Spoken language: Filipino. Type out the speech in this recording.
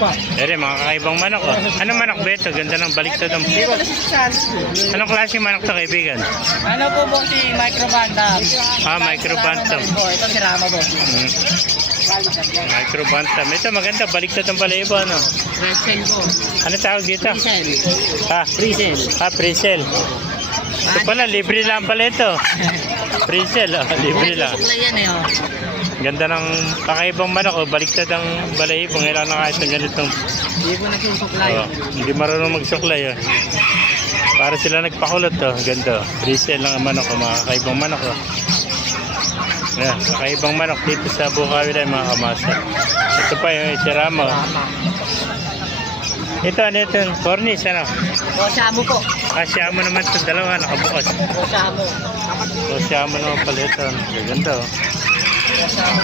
pa. Ere, mga kakaibang manok oh. Anong manok ba ito? Ganda ng baliktad sisyan. Anong klaseng manok to kaibigan? Ano po po si Micro Bantam? Ah, Micro Bantam. Po, ito si Rama po. Hmm. Micro Bantam. Ito maganda, baliktad ang balayibo ano. Cell po. Ano tawag dito? Cell. Ha? Cell. Ah, pre-sale. Ito pala, libre lang pala ito. Pre-sale, oh, libre lang. Suklay yan eh oh. Ganda ng kakaibang manok, oh. baliktad ang balayibo. Ngayon na kahit ng ganitong Hindi po nagsusuklay. Oh, hindi marunong magsuklay. Oh. Para sila nagpakulot. Oh. Ganda. Resale lang ang manok. Oh. Mga kakaibang manok. Oh. Yeah, kakaibang manok dito sa Bukawi lang mga kamasa. Ito pa yung isirama. Ito ano ito? Cornice ano? O, Shamu po. Kasya mo naman ito dalawa nakabukas. O, Shamu. So siya mo naman pala ito. Ganda oh. O, Shamu